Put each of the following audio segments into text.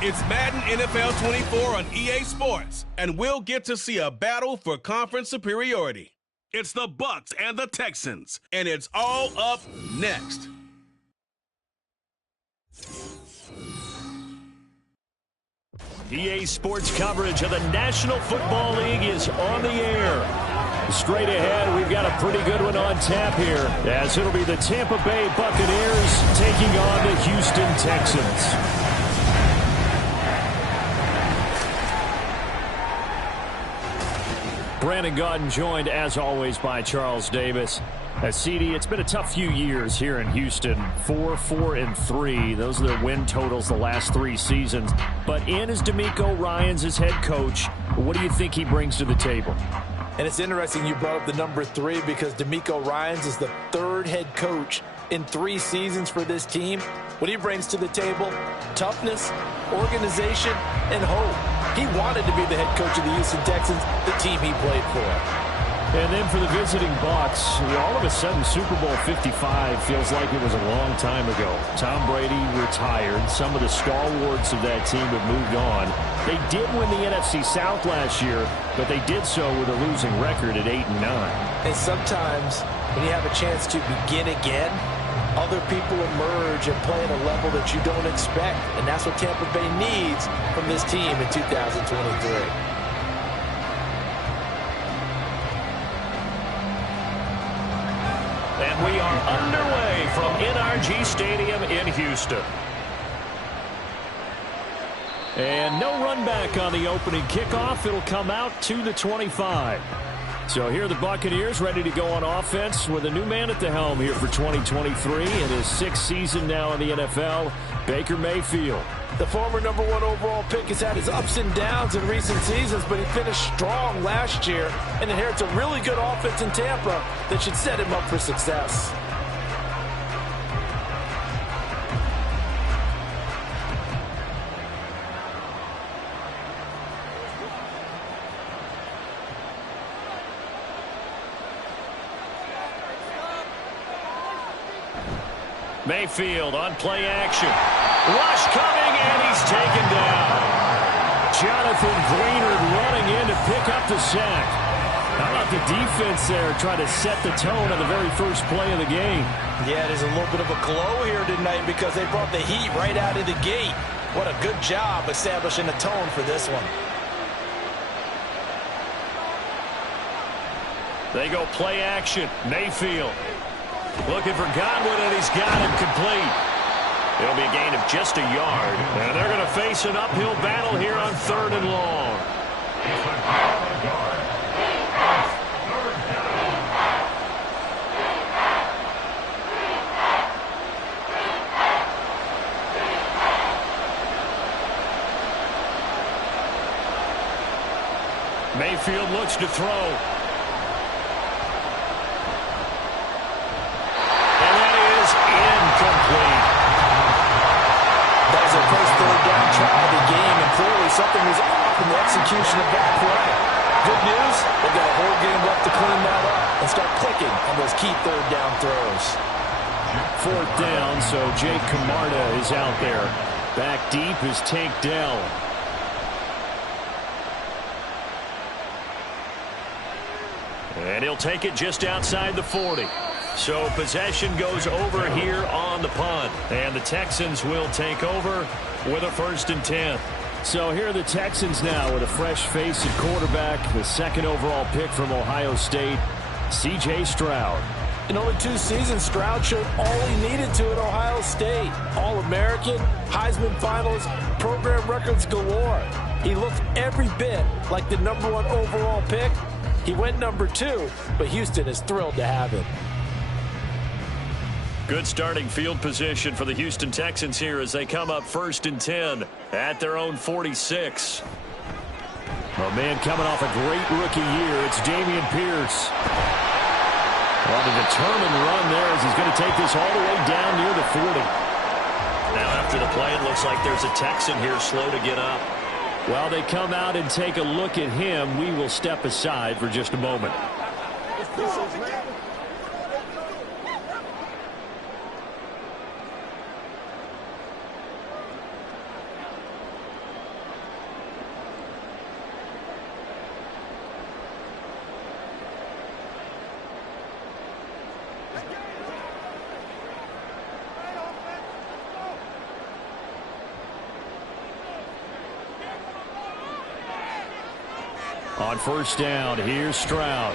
It's Madden NFL 24 on EA Sports, and we'll get to see a battle for conference superiority. It's the Bucs and the Texans, and it's all up next. EA Sports coverage of the National Football League is on the air. Straight ahead, we've got a pretty good one on tap here, as it'll be the Tampa Bay Buccaneers taking on the Houston Texans. Brandon Gaudin joined, as always, by Charles Davis. CD, it's been a tough few years here in Houston. 4-4-3. Those are their win totals the last 3 seasons. But in is DeMeco Ryans as head coach. What do you think he brings to the table? And it's interesting you brought up the number 3 because DeMeco Ryans is the 3rd head coach in 3 seasons for this team. What he brings to the table: toughness, organization, and hope. He wanted to be the head coach of the Houston Texans, the team he played for. And then for the visiting Bucs, all of a sudden Super Bowl 55 feels like it was a long time ago. Tom Brady retired. Some of the stalwarts of that team have moved on. They did win the NFC South last year, but they did so with a losing record at 8-9. And sometimes when you have a chance to begin again, other people emerge and play at a level that you don't expect. And that's what Tampa Bay needs from this team in 2023. And we are underway from NRG Stadium in Houston. And no run back on the opening kickoff. It'll come out to the 25. So here are the Buccaneers ready to go on offense with a new man at the helm here for 2023 in his 6th season now in the NFL, Baker Mayfield. The former number 1 overall pick has had his ups and downs in recent seasons, but he finished strong last year and inherits a really good offense in Tampa that should set him up for success. Mayfield on play action. Rush coming, and he's taken down. Jonathan Greenard running in to pick up the sack. How about the defense there trying to set the tone on the very first play of the game? Yeah, there's a little bit of a glow here tonight because they brought the heat right out of the gate. What a good job establishing a tone for this one. They go play action. Mayfield looking for Godwin, and he's got him complete. It'll be a gain of just a yard. And they're going to face an uphill battle here on 3rd and long. Mayfield looks to throw. Incomplete. That was their first 3rd down try of the game, and clearly something was off in the execution of that play. Good news, they've got a whole game left to clean that up and start clicking on those key 3rd down throws. 4th down, so Jake Camarda is out there. Back deep is Tank Dell. And he'll take it just outside the 40. So possession goes over here on the punt. And the Texans will take over with a 1st and 10. So here are the Texans now with a fresh face at quarterback. The 2nd overall pick from Ohio State, C.J. Stroud. In only 2 seasons, Stroud showed all he needed to at Ohio State. All-American, Heisman finalist, program records galore. He looked every bit like the number 1 overall pick. He went number 2, but Houston is thrilled to have him. Good starting field position for the Houston Texans here as they come up 1st and 10 at their own 46. A man coming off a great rookie year. It's Dameon Pierce. On a determined run there as he's going to take this all the way down near the 40. Now after the play, it looks like there's a Texan here slow to get up. While they come out and take a look at him, we will step aside for just a moment. On first down, here's Stroud.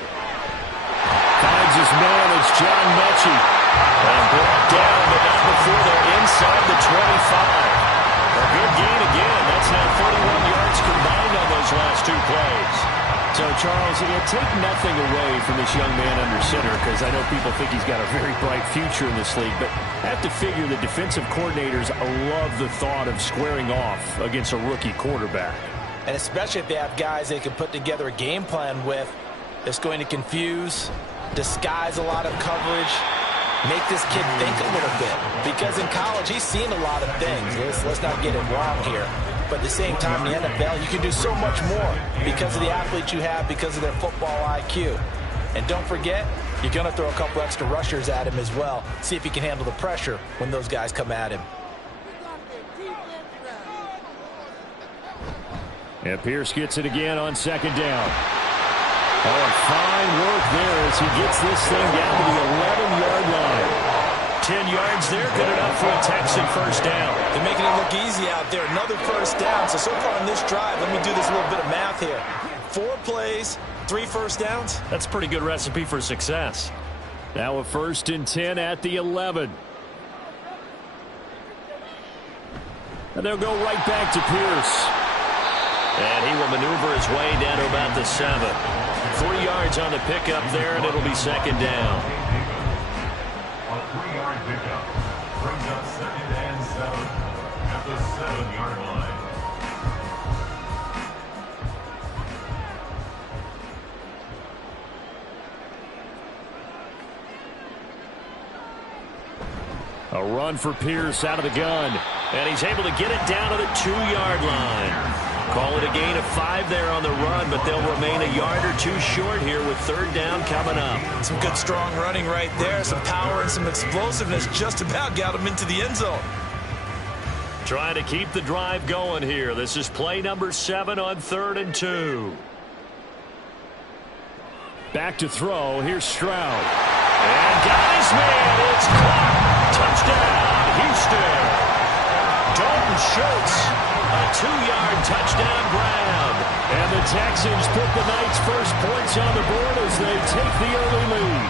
Finds his man, it's John Mechie. And brought down, but not before they're inside the 25. A good gain again. That's now 31 yards combined on those last two plays. So, Charles, take nothing away from this young man under center, because I know people think he's got a very bright future in this league, but I have to figure the defensive coordinators love the thought of squaring off against a rookie quarterback. And especially if they have guys they can put together a game plan with that's going to confuse, disguise a lot of coverage, make this kid think a little bit. Because in college, he's seen a lot of things. Let's not get it wrong here. But at the same time, in the NFL, you can do so much more because of the athletes you have, because of their football IQ. And don't forget, you're going to throw a couple extra rushers at him as well. See if he can handle the pressure when those guys come at him. And Pierce gets it again on second down. Oh, fine work there as he gets this thing down to the 11-yard line. 10 yards there, good enough for a Texan first down. They're making it look easy out there. Another first down. So far on this drive, let me do this little bit of math here. 4 plays, 3 first downs. That's a pretty good recipe for success. Now a 1st and 10 at the 11. And they'll go right back to Pierce. And he will maneuver his way down to about the 7. 3 yards on the pickup there, and it'll be second down. A 3-yard pickup brings up 2nd and 7 at the 7-yard line. A run for Pierce out of the gun. And he's able to get it down to the 2-yard line. Call it a gain of 5 there on the run, but they'll remain a yard or 2 short here with 3rd down coming up. Some good strong running right there. Some power and some explosiveness just about got him into the end zone. Trying to keep the drive going here. This is play number 7 on 3rd and 2. Back to throw. Here's Stroud. And got his man. It's caught. Touchdown, Houston. Dalton Schultz, a 2-yard touchdown grab. And the Texans put the night's first points on the board as they take the early lead.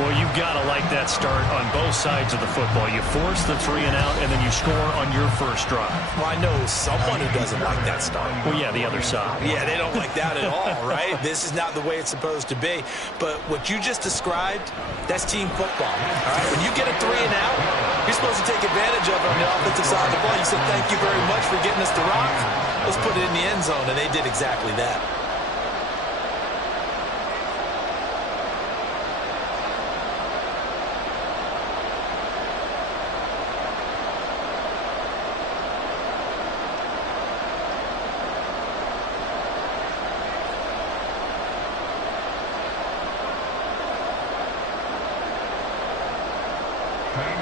Well, you've got to like that start on both sides of the football. You force the 3 and out, and then you score on your first drive. Well, I know someone who doesn't like that start. Well, yeah, the other side. Yeah, they don't like that at all, right? This is not the way it's supposed to be. But what you just described, that's team football. All right, when you get a 3 and out, you're supposed to take advantage of it on the offensive side of the ball. You said, thank you very much for getting us the rock. Let's put it in the end zone, and they did exactly that.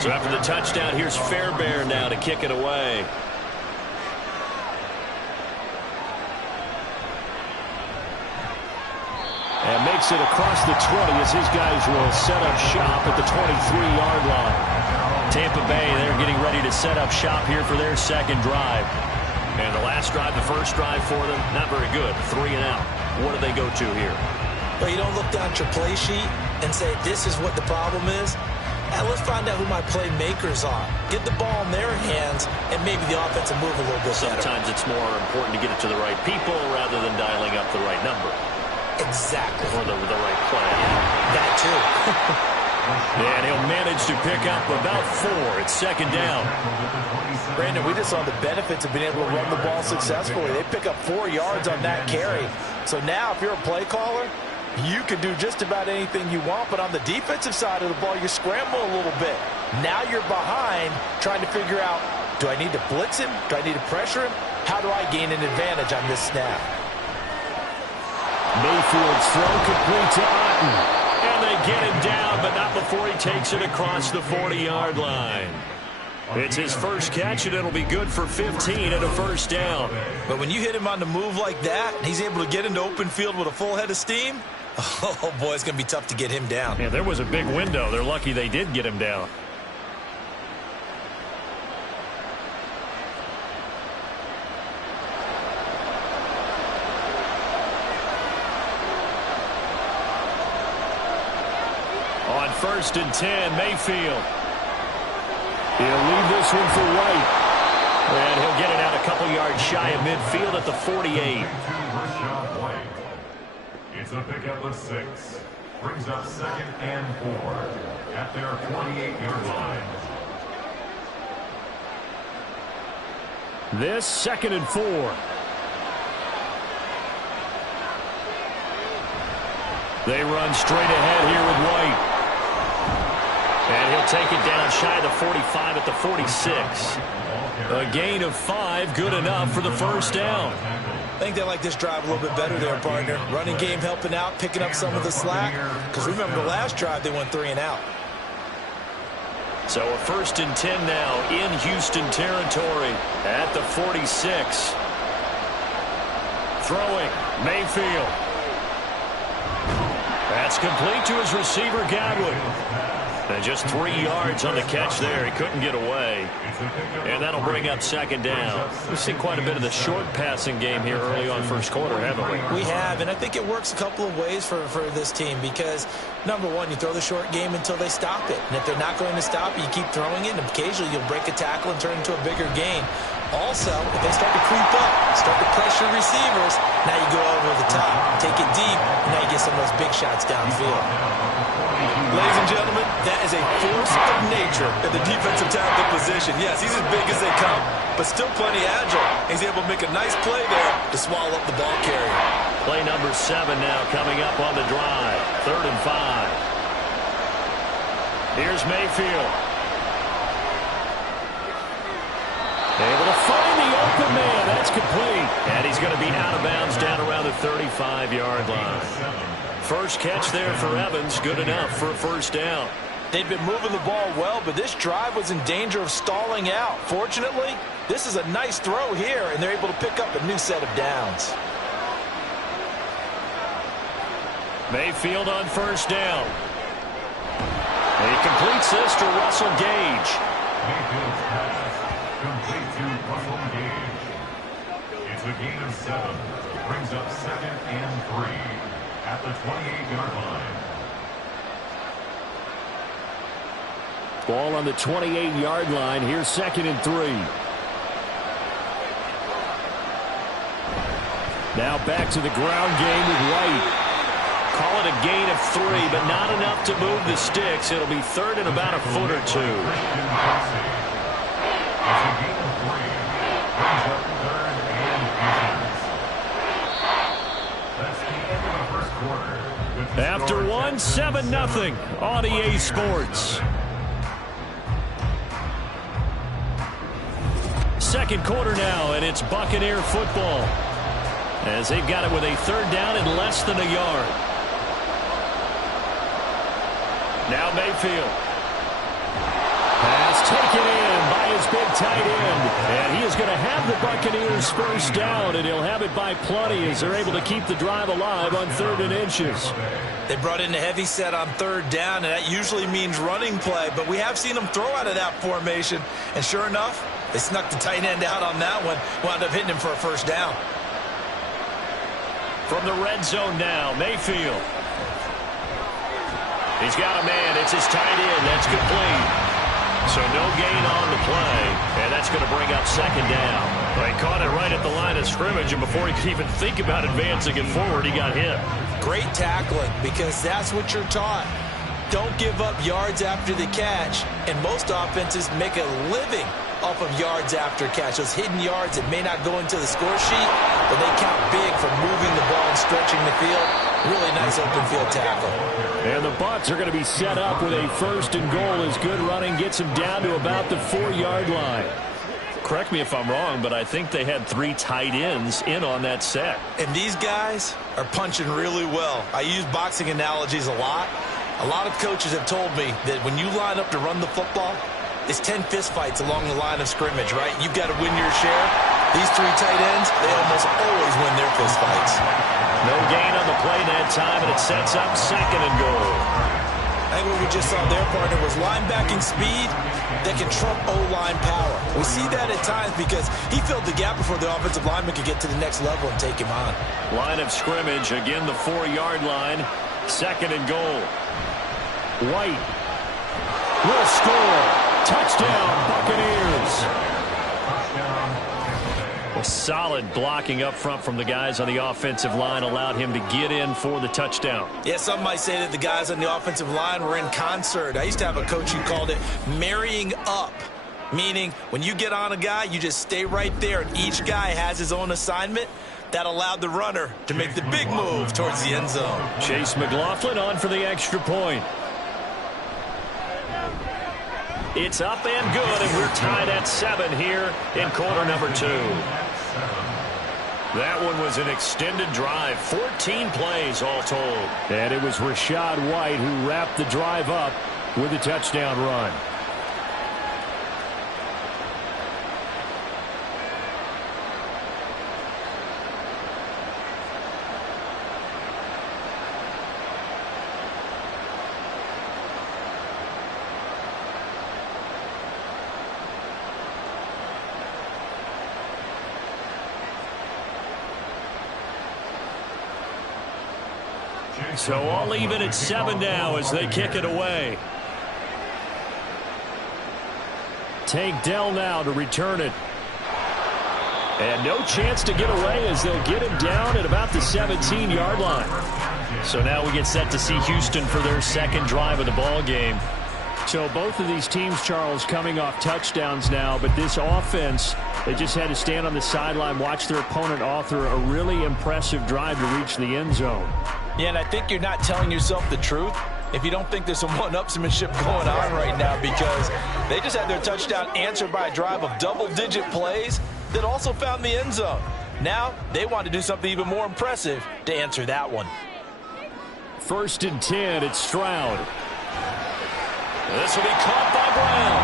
So after the touchdown, here's Fairbairn now to kick it away. And makes it across the 20 as his guys will set up shop at the 23-yard line. Tampa Bay, they're getting ready to set up shop here for their second drive. And the last drive, the first drive for them, not very good. 3 and out. What do they go to here? Well, you don't look down at your play sheet and say, this is what the problem is. Let's find out who my playmakers are. Get the ball in their hands, and maybe the offense will move a little bit better. Sometimes it's more important to get it to the right people rather than dialing up the right number. Exactly. Or the right play. That too. And he'll manage to pick up about 4. It's second down. Brandon, we just saw the benefits of being able to run the ball successfully. They pick up 4 yards on that carry. So now if you're a play caller, you can do just about anything you want, but on the defensive side of the ball, you scramble a little bit. Now you're behind trying to figure out, do I need to blitz him? Do I need to pressure him? How do I gain an advantage on this snap? Mayfield's throw complete to Otten. And they get him down, but not before he takes it across the 40-yard line. It's his first catch, and it'll be good for 15 and a first down. But when you hit him on the move like that, and he's able to get into open field with a full head of steam, oh, boy, it's going to be tough to get him down. Yeah, there was a big window. They're lucky they did get him down. On 1st and 10, Mayfield. He'll leave this one for White. And he'll get it out a couple yards shy of midfield at the 48. It's a pickup of 6. Brings up 2nd and 4 at their 28-yard line. This 2nd and 4. They run straight ahead here with White. And he'll take it down shy of the 45 at the 46. A gain of 5, good enough for the first down. I think they like this drive a little bit better there, partner. Running game helping out, picking up some of the slack. Because remember, the last drive they went 3 and out. So a 1st and 10 now in Houston territory at the 46. Throwing, Mayfield. That's complete to his receiver, Godwin. And just 3 yards on the catch there. He couldn't get away. And that'll bring up 2nd down. We've seen quite a bit of the short passing game here early on first quarter, haven't we? We have, and I think it works a couple of ways for this team because, number one, you throw the short game until they stop it. And if they're not going to stop it, you keep throwing it, and occasionally you'll break a tackle and turn it into a bigger gain. Also, if they start to creep up, start to pressure receivers, now you go over the top, take it deep, and now you get some of those big shots downfield. Ladies and gentlemen, that is a force of nature in the defensive tackle position. Yes, he's as big as they come, but still plenty agile. He's able to make a nice play there to swallow up the ball carrier. Play number 7 now coming up on the drive. 3rd and 5. Here's Mayfield. Able to find the open man. That's complete. And he's going to be out of bounds down around the 35-yard line. First catch there for Evans. Good enough for a first down. They've been moving the ball well, but this drive was in danger of stalling out. Fortunately, this is a nice throw here, and they're able to pick up a new set of downs. Mayfield on first down. He completes this to Russell Gage. Mayfield's pass complete to Russell Gage. It's a gain of 7. Brings up 2nd and 3 at the 28-yard line. Ball on the 28-yard line. Here's 2nd and 3. Now back to the ground game with White. Call it a gain of 3, but not enough to move the sticks. It'll be 3rd and about a foot or 2. After one, 7-0 on EA Sports. Second quarter now, and it's Buccaneer football. As they've got it with a 3rd down and less than a yard. Now Mayfield. Pass taken in by his big tight end. And he is going to have the Buccaneers first down, and he'll have it by plenty as they're able to keep the drive alive on 3rd and inches. They brought in the heavy set on 3rd down, and that usually means running play. But we have seen them throw out of that formation. And sure enough, they snuck the tight end out on that one. Wound up hitting him for a first down. From the red zone now, Mayfield. He's got a man. It's his tight end. That's complete. So no gain on the play, and that's going to bring up 2nd down. They caught it right at the line of scrimmage, and before he could even think about advancing it forward, he got hit. Great tackling, because that's what you're taught. Don't give up yards after the catch, and most offenses make a living off of yards after catch. Those hidden yards that may not go into the score sheet, but they count big for moving the ball and stretching the field. Really nice open field tackle. And the Bucs are going to be set up with a 1st and goal as good running gets them down to about the 4-yard line. Correct me if I'm wrong, but I think they had 3 tight ends in on that set. And these guys are punching really well. I use boxing analogies a lot. A lot of coaches have told me that when you line up to run the football, it's 10 fistfights along the line of scrimmage, right? You've got to win your share. These 3 tight ends, they almost always win their fistfights. No gain on the play that time, and it sets up 2nd and goal. I think what we just saw there, partner, was linebacking speed that can trump O-line power. We see that at times because he filled the gap before the offensive lineman could get to the next level and take him on. Line of scrimmage, again the 4-yard line, 2nd and goal. White will score. Touchdown, Buccaneers. Solid blocking up front from the guys on the offensive line allowed him to get in for the touchdown. Yeah, some might say that the guys on the offensive line were in concert. I used to have a coach who called it marrying up, meaning when you get on a guy, you just stay right there, and each guy has his own assignment. That allowed the runner to make the big move towards the end zone. Chase McLaughlin on for the extra point. It's up and good, and we're tied at 7 here in quarter number 2. That one was an extended drive, 14 plays all told. And it was Rachaad White who wrapped the drive up with a touchdown run. So all even at 7 now as they kick it away. Tank Dell now to return it. And no chance to get away as they'll get him down at about the 17-yard line. So now we get set to see Houston for their second drive of the ball game. So both of these teams, Charles, coming off touchdowns now, but this offense, they just had to stand on the sideline, watch their opponent author a really impressive drive to reach the end zone. Yeah, and I think you're not telling yourself the truth if you don't think there's some one-upsmanship going on right now, because they just had their touchdown answered by a drive of double-digit plays that also found the end zone. Now they want to do something even more impressive to answer that one. 1st and 10, it's Stroud. This will be caught by Brown.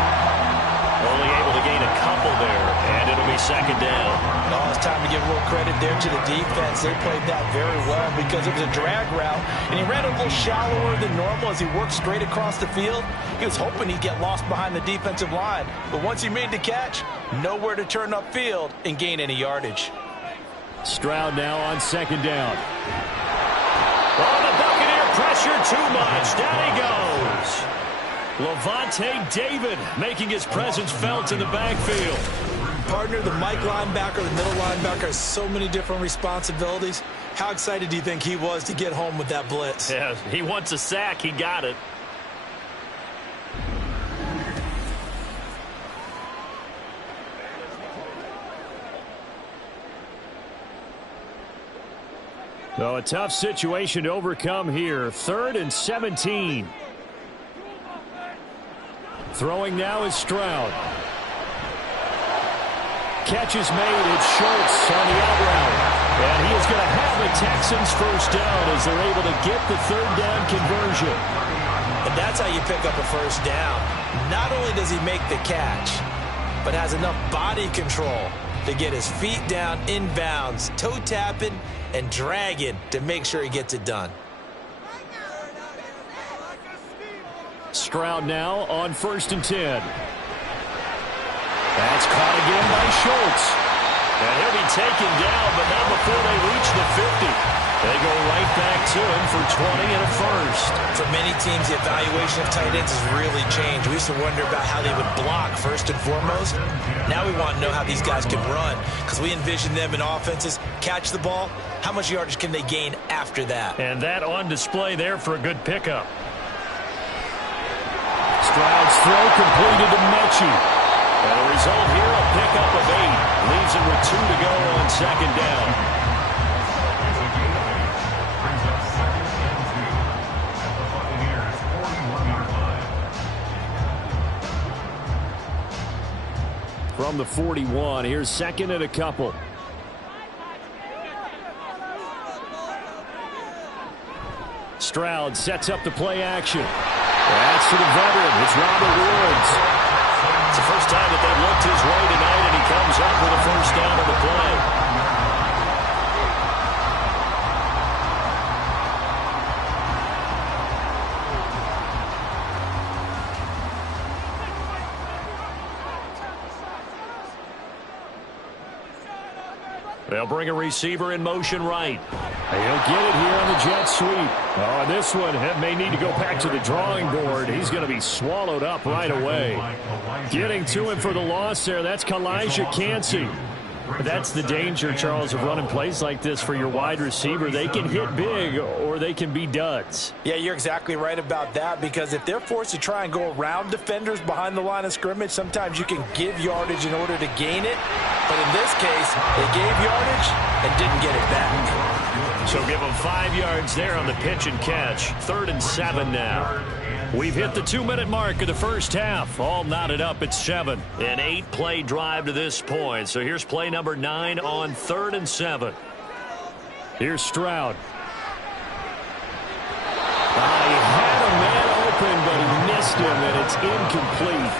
Only able to gain a couple there, and it'll be 2nd down. Oh, it's time to give a little credit there to the defense. They played that very well because it was a drag route, and he ran a little shallower than normal as he worked straight across the field. He was hoping he'd get lost behind the defensive line, but once he made the catch, nowhere to turn upfield and gain any yardage. Stroud now on 2nd down. Oh, the Buccaneer pressure too much. Down he goes. Levante David making his presence felt in the backfield. Partner, the Mike linebacker, the middle linebacker has so many different responsibilities. How excited do you think he was to get home with that blitz? Yeah, he wants a sack. He got it. So a tough situation to overcome here. 3rd and 17. Throwing now is Stroud. Catch is made. It's Schultz on the out route. And he is going to have the Texans first down as they're able to get the 3rd down conversion. And that's how you pick up a first down. Not only does he make the catch, but has enough body control to get his feet down inbounds, toe tapping and dragging to make sure he gets it done. Stroud now on 1st and 10. That's caught again by Schultz. And he'll be taken down, but not before they reach the 50. They go right back to him for 20 and a first. For many teams, the evaluation of tight ends has really changed. We used to wonder about how they would block first and foremost. Now we want to know how these guys can run, because we envision them in offenses catch the ball. How much yardage can they gain after that? And that on display there for a good pickup. Stroud's throw completed to Mechie. And the result here, a pickup of 8. Leaves him with 2 to go on 2nd down. Brings up 2nd and 2 at the Buccaneers' 41-yard line. From the 41, here's 2nd and a couple. Stroud sets up the play action. That's to the veteran. It's Robert Woods. It's the first time that they've looked his way tonight, and he comes up with a first down on the play. They'll bring a receiver in motion right. He'll get it here on the jet sweep. Oh, this one may need to go back to the drawing board. He's going to be swallowed up right away. Getting to him for the loss there, that's Kalijah Cansey. That's the danger, Charles, of running plays like this for your wide receiver. They can hit big or they can be duds. Yeah, you're exactly right about that, because if they're forced to try and go around defenders behind the line of scrimmage, sometimes you can give yardage in order to gain it. But in this case, they gave yardage and didn't get it back. So give them 5 yards there on the pitch and catch. 3rd and 7 now. We've hit the 2-minute mark of the first half. All knotted up at 7. An 8-play drive to this point. So here's play number 9 on 3rd and 7. Here's Stroud. He had a man open, but he missed him, and it's incomplete.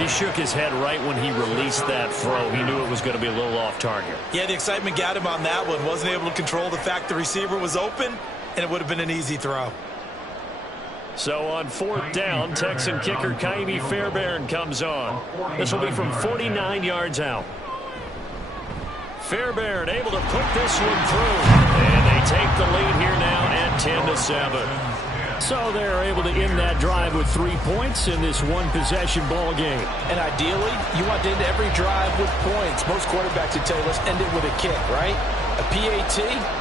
He shook his head right when he released that throw. He knew it was going to be a little off target. Yeah, the excitement got him on that one. Wasn't able to control the fact the receiver was open, and it would have been an easy throw. So on 4th down, Texan kicker Kaimi Fairbairn comes on. This will be from 49 yards out. Fairbairn able to put this one through. And they take the lead here now at 10-7. So they're able to end that drive with 3 points in this one-possession ball game. And ideally, you want to end every drive with points. Most quarterbacks would tell you, let's end it with a kick, right? A PAT,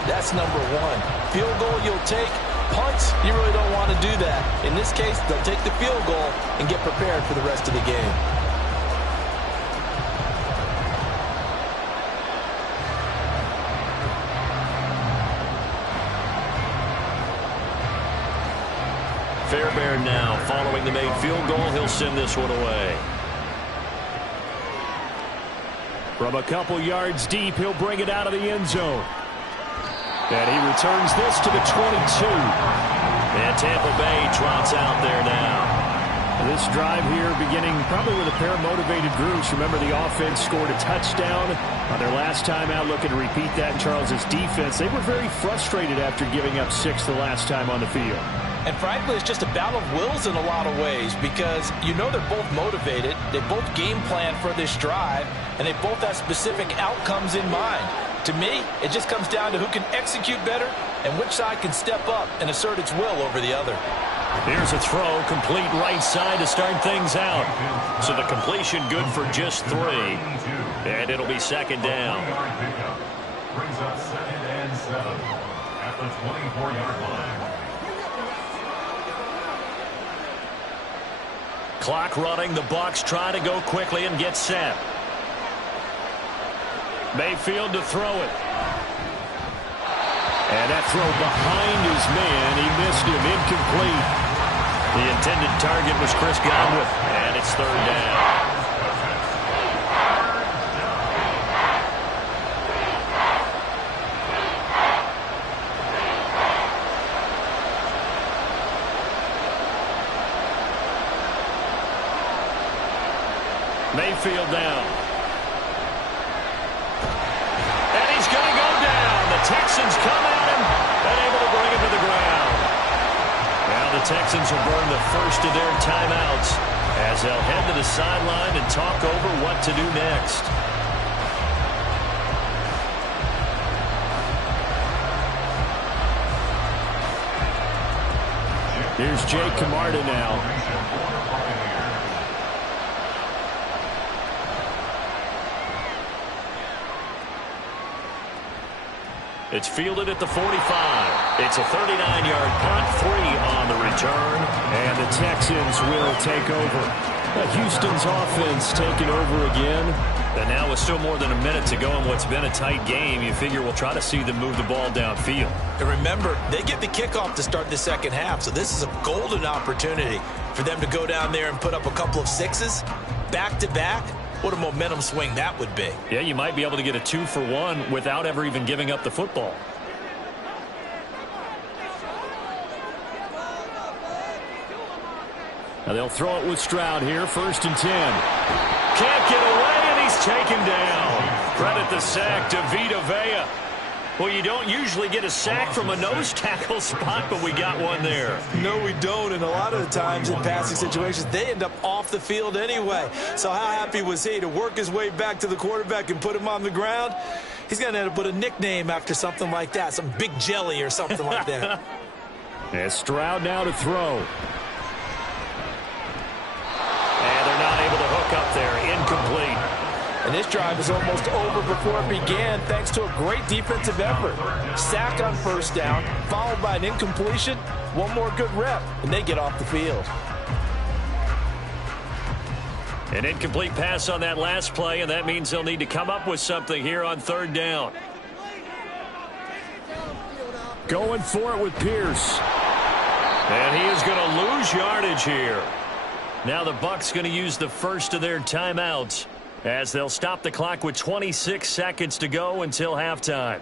that's number 1. Field goal you'll take. Punts, you really don't want to do that. In this case, they'll take the field goal and get prepared for the rest of the game. Fairbairn now following the made field goal. He'll send this one away. From a couple yards deep, he'll bring it out of the end zone. And he returns this to the 22. And Tampa Bay trots out there now. This drive here beginning probably with a pair of motivated groups. Remember, the offense scored a touchdown on their last time out. Looking to repeat that in Charles's defense. They were very frustrated after giving up 6 the last time on the field. And frankly, it's just a battle of wills in a lot of ways, because you know they're both motivated. They both game plan for this drive, and they both have specific outcomes in mind. To me, it just comes down to who can execute better and which side can step up and assert its will over the other. Here's a throw, complete right side to start things out. So the completion good for just 3. And it'll be 2nd down. Brings up 2nd and 7 at the 24-yard line. Clock running. The Bucs try to go quickly and get set. Mayfield to throw it. And that throw behind his man. He missed him. Incomplete. The intended target was Chris Godwin. And it's 3rd down. Mayfield down. And he's going to go down. The Texans come at him and able to bring him to the ground. Now the Texans will burn the first of their timeouts as they'll head to the sideline and talk over what to do next. Here's Jake Camarda now. It's fielded at the 45. It's a 39-yard punt, 3 on the return, and the Texans will take over. Houston's offense taking over again. And now with still more than a minute to go in what's been a tight game, you figure we'll try to see them move the ball downfield. And remember, they get the kickoff to start the second half, so this is a golden opportunity for them to go down there and put up a couple of 6s back-to-back. What a momentum swing that would be. Yeah, you might be able to get a 2-for-1 without ever even giving up the football. Now they'll throw it with Stroud here, 1st and 10. Can't get away, and he's taken down. Credit the sack to Vita Vea. Well, you don't usually get a sack from a nose tackle spot, but we got one there. No, we don't, and a lot of the times in passing situations, they end up off the field anyway. So how happy was he to work his way back to the quarterback and put him on the ground? He's going to end up with a nickname after something like that, some Big Jelly or something like that. And Stroud now to throw. And they're not able to hook up there. Incomplete. And this drive is almost over before it began thanks to a great defensive effort. Sack on first down, followed by an incompletion. One more good rep, and they get off the field. An incomplete pass on that last play, and that means they'll need to come up with something here on third down. Going for it with Pierce. And he is going to lose yardage here. Now the Bucs going to use the first of their timeouts as they'll stop the clock with 26 seconds to go until halftime.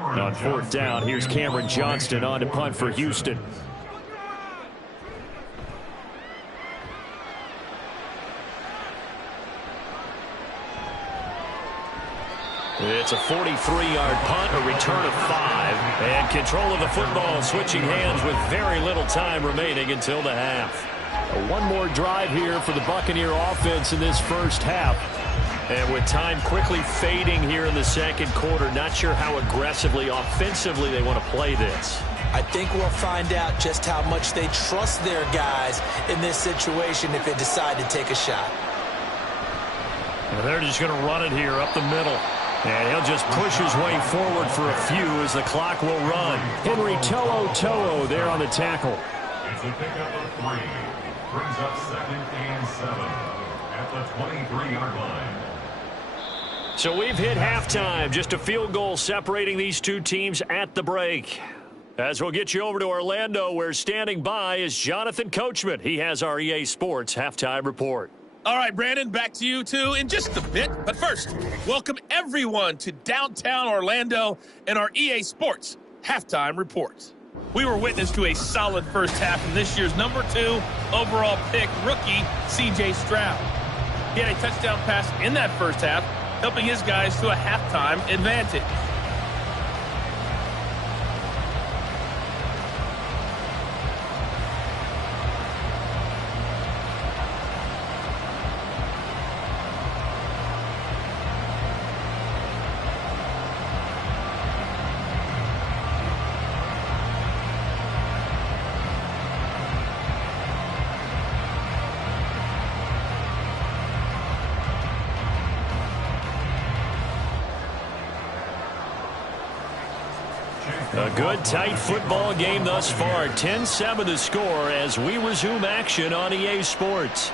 On fourth down, here's Cameron Johnston on to punt for Houston. It's a 43-yard punt, a return of 5, and control of the football switching hands with very little time remaining until the half. One more drive here for the Buccaneer offense in this first half. And with time quickly fading here in the second quarter, not sure how aggressively, offensively they want to play this. I think we'll find out just how much they trust their guys in this situation if they decide to take a shot. And they're just going to run it here up the middle. And he'll just push his way forward for a few as the clock will run. Henry To'o there on the tackle. It's a pickup of 3. Brings up 2nd and 7 at the 23-yard line. So we've hit halftime. Just a field goal separating these two teams at the break. As we'll get you over to Orlando, where standing by is Jonathan Coachman. He has our EA Sports halftime report. All right, Brandon, back to you, too, in just a bit. But first, welcome everyone to downtown Orlando and our EA Sports halftime report. We were witness to a solid first half from this year's number 2 overall pick rookie, C.J. Stroud. He had a touchdown pass in that first half, helping his guys to a halftime advantage. A good, tight football game thus far. 10-7 the score as we resume action on EA Sports.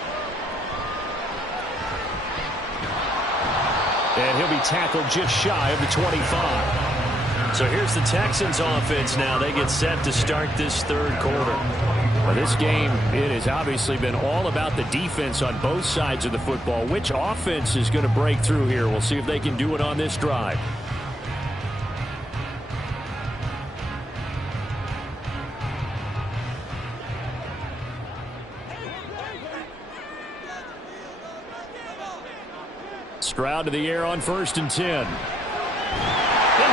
And he'll be tackled just shy of the 25. So here's the Texans offense now. They get set to start this third quarter. Well, this game, it has obviously been all about the defense on both sides of the football. Which offense is going to break through here? We'll see if they can do it on this drive. Stroud to the air on 1st and 10. And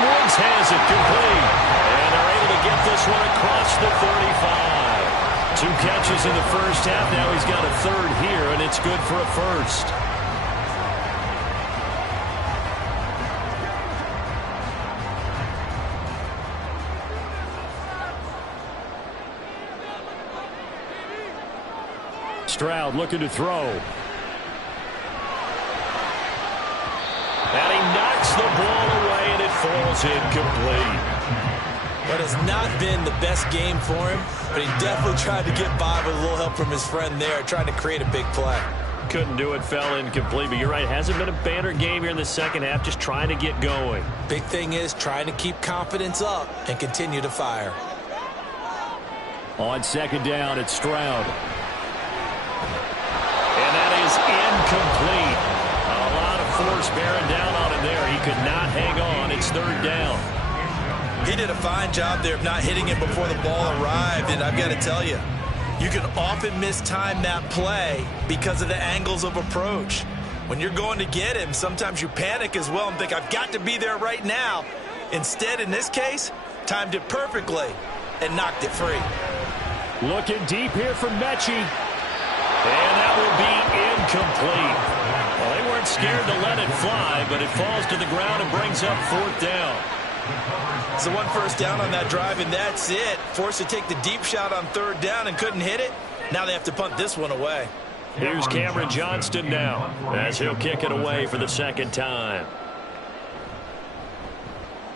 Woods has it complete. And they're able to get this one across the 35. 2 catches in the first half. Now he's got a 3rd here, and it's good for a 1st. Stroud looking to throw. And he knocks the ball away, and it falls incomplete. But it's not been the best game for him, but he definitely tried to get by with a little help from his friend there, trying to create a big play. Couldn't do it, fell incomplete, but you're right, hasn't been a banner game here in the second half, just trying to get going. Big thing is trying to keep confidence up and continue to fire. On 2nd down, it's Stroud. And that is incomplete. A lot of force bearing down on him there. He could not hang on. It's 3rd down. He did a fine job there of not hitting it before the ball arrived, and I've got to tell you, you can often mistime that play because of the angles of approach. When you're going to get him, sometimes you panic as well and think, I've got to be there right now. Instead, in this case, timed it perfectly. and knocked it free. Looking deep here for Mechie. And that will be incomplete. Well, they weren't scared to let it fly, but it falls to the ground and brings up 4th down. So 1 first down on that drive, and that's it. Forced to take the deep shot on 3rd down and couldn't hit it. Now they have to punt this one away. Here's Cameron Johnston now as he'll kick it away for the 2nd time.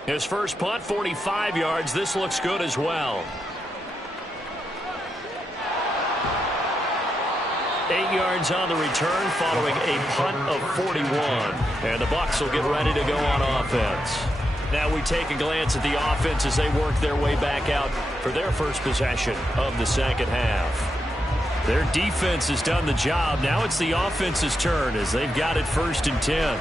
His first punt, 45 yards. This looks good as well. 8 yards on the return following a punt of 41. And the Bucs will get ready to go on offense. Now we take a glance at the offense as they work their way back out for their first possession of the 2nd half. Their defense has done the job. Now it's the offense's turn as they've got it 1st and 10.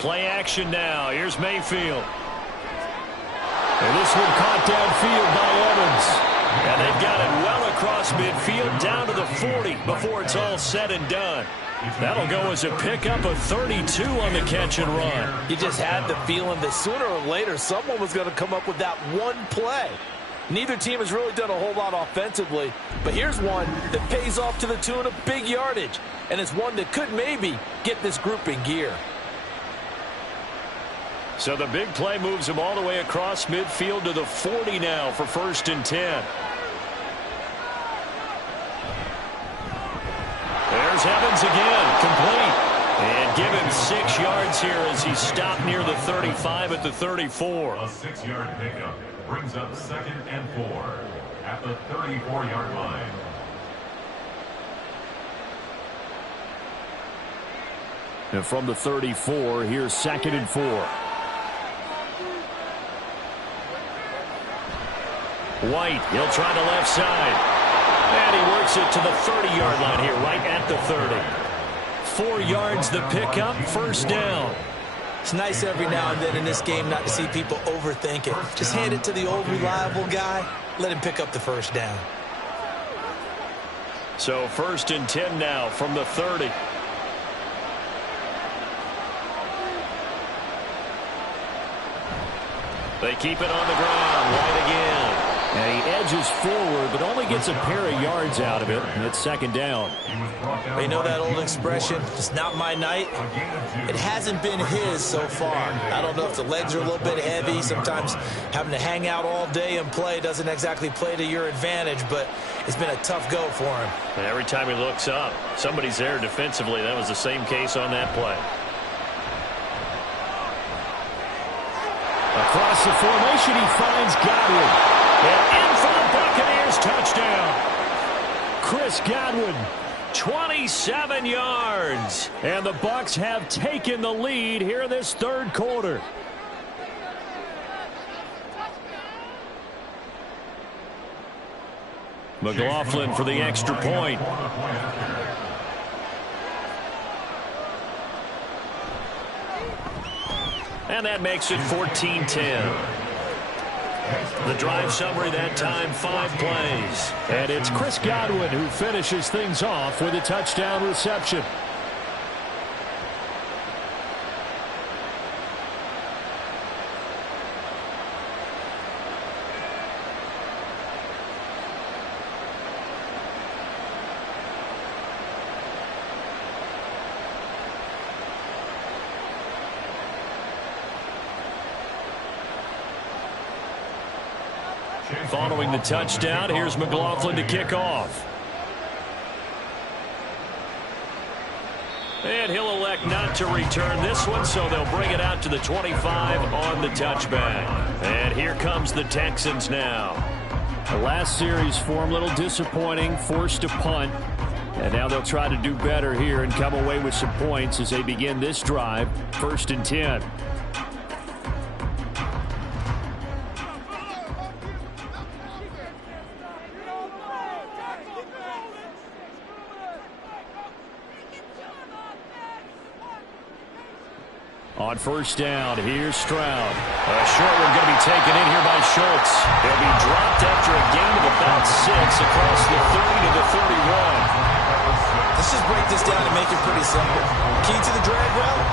Play action now. Here's Mayfield. And this one caught downfield by Evans. And they've got it well across midfield down to the 40 before it's all said and done. That'll go as a pickup of 32 on the catch and run. You just had the feeling that sooner or later someone was going to come up with that one play. Neither team has really done a whole lot offensively, but here's one that pays off to the tune of big yardage, and it's one that could maybe get this group in gear. So the big play moves them all the way across midfield to the 40 now for 1st and 10. There's Evans again, complete. And give him 6 yards here as he stopped near the 35 at the 34. A 6-yard pickup brings up 2nd and 4 at the 34-yard line. And from the 34, here's 2nd and 4. White, he'll try the left side. And he works it to the 30-yard line here, right at the 30. 4 yards the pickup, 1st down. It's nice every now and then in this game not to see people overthink it. Just hand it to the old reliable guy. Let him pick up the 1st down. So 1st and 10 now from the 30. They keep it on the ground. White again. And he edges forward, but only gets a pair of yards out of it. And it's 2nd down. Well, you know that old expression, it's not my night? It hasn't been his so far. I don't know if the legs are a little bit heavy. Sometimes having to hang out all day and play doesn't exactly play to your advantage, but it's been a tough go for him. And every time he looks up, somebody's there defensively. That was the same case on that play. Across the formation, he finds Godwin. And in for the Buccaneers, touchdown. Chris Godwin, 27 yards. And the Bucs have taken the lead here in this 3rd quarter. McLaughlin for the extra point. And that makes it 14-10. The drive summary that time, 5 plays. And it's Chris Godwin who finishes things off with a touchdown reception. Following the touchdown, here's McLaughlin to kick off. And he'll elect not to return this one, so they'll bring it out to the 25 on the touchback. And here comes the Texans now. The last series for them, a little disappointing, forced to punt. And now they'll try to do better here and come away with some points as they begin this drive, 1st and 10. On first down, here's Stroud. A short one going to be taken in here by Schultz. He'll be dropped after a gain of about 6 across the 30 to the 31. Let's just break this down and make it pretty simple. Key to the drag route,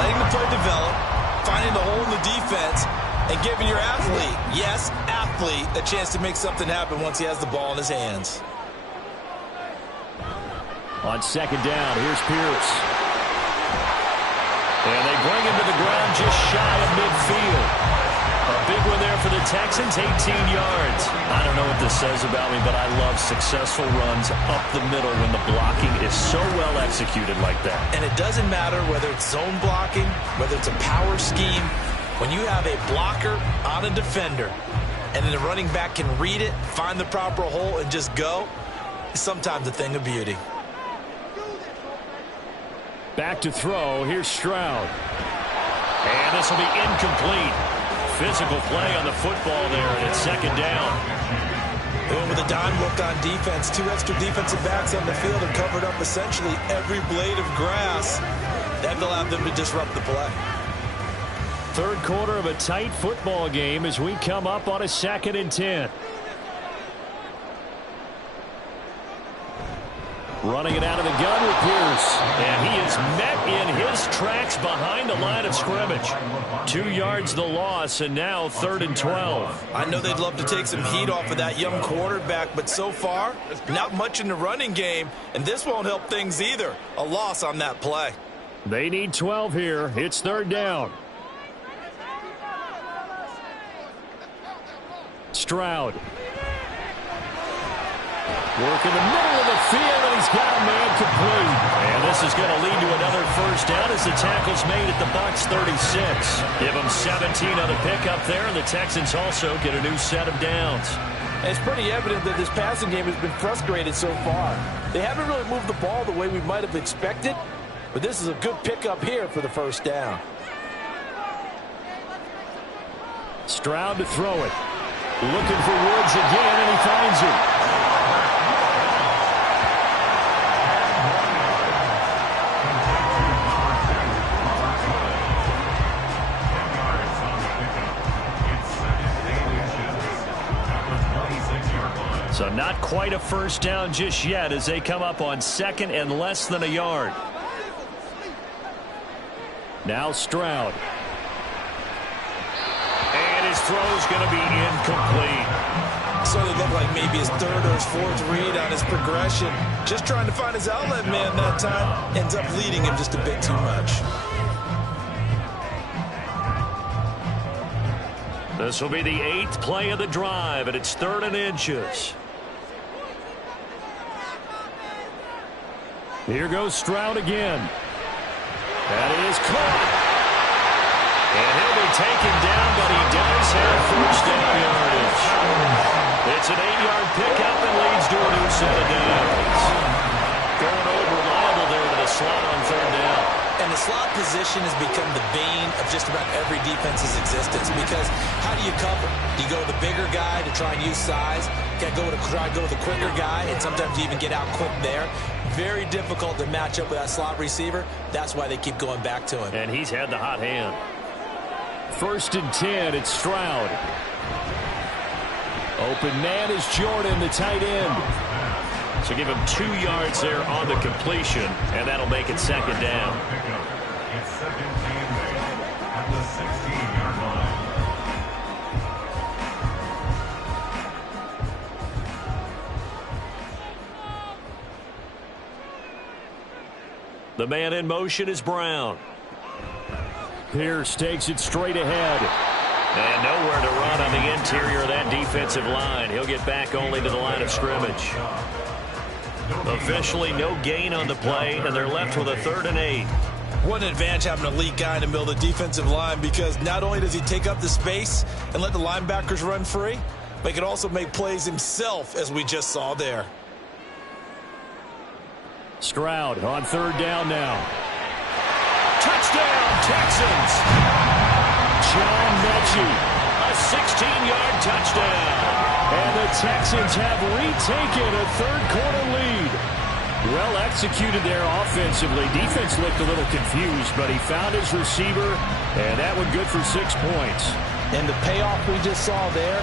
letting the play develop, finding the hole in the defense, and giving your athlete, yes, athlete, a chance to make something happen once he has the ball in his hands. On second down, here's Pierce. And they bring him to the ground just shy of midfield. A big one there for the Texans, 18 yards. I don't know what this says about me, but I love successful runs up the middle when the blocking is so well executed like that. And it doesn't matter whether it's zone blocking, whether it's a power scheme. When you have a blocker on a defender, and then the running back can read it, find the proper hole, and just go, it's sometimes a thing of beauty. Back to throw. Here's Stroud. And this will be incomplete. Physical play on the football there, and it's second down. And with a dime look on defense, 2 extra defensive backs on the field and covered up essentially every blade of grass. That allowed them to disrupt the play. Third quarter of a tight football game as we come up on a 2nd and 10. Running it out of the gun with Pierce. And he is met in his tracks behind the line of scrimmage. 2 yards the loss, and now 3rd and 12. I know they'd love to take some heat off of that young quarterback, but so far, not much in the running game, and this won't help things either. A loss on that play. They need 12 here. It's 3rd down. Stroud. Work in the middle of the field, and he's got a man complete. And this is going to lead to another first down as the tackle's made at the Bucs 36. Give them 17 on the pickup there, and the Texans also get a new set of downs. It's pretty evident that this passing game has been frustrated so far. They haven't really moved the ball the way we might have expected, but this is a good pickup here for the first down. Stroud to throw it. Looking for Woods again, and he finds him. So not quite a first down just yet as they come up on 2nd and less than a yard. Now Stroud. And his throw's going to be incomplete. Started to look like maybe his 3rd or his 4th read on his progression. Just trying to find his outlet man that time. Ends up leading him just a bit too much. This will be the 8th play of the drive, and it's 3rd and inches. Here goes Stroud again. That is caught. And he'll be taken down, but he does have first down yardage. It's an 8-yard pickup and leads to a new set of downs. Going over reliable there to the slot on 3rd down. And the slot position has become the bane of just about every defense's existence because how do you cover? Do you go with the bigger guy to try and use size? Can't go with the quicker guy, and sometimes you even get out quick there. Very difficult to match up with that slot receiver. That's why they keep going back to him. And he's had the hot hand. 1st and 10, it's Stroud. Open man is Jordan, the tight end. So give him 2 yards there on the completion, and that'll make it 2nd down. It's 2nd and 8 at the 16-yard line. The man in motion is Brown. Pierce takes it straight ahead. And nowhere to run on the interior of that defensive line. He'll get back only to the line of scrimmage. Officially no gain on the play, and they're left with a 3rd and 8. What an advantage having an elite guy in the middle of the defensive line because not only does he take up the space and let the linebackers run free, but he can also make plays himself, as we just saw there. Stroud on 3rd down now. Touchdown, Texans! John Mechie, a 16-yard touchdown. And the Texans have retaken a 3rd quarter lead. Well executed there offensively. Defense looked a little confused, but he found his receiver, and that one good for 6 points. And the payoff we just saw there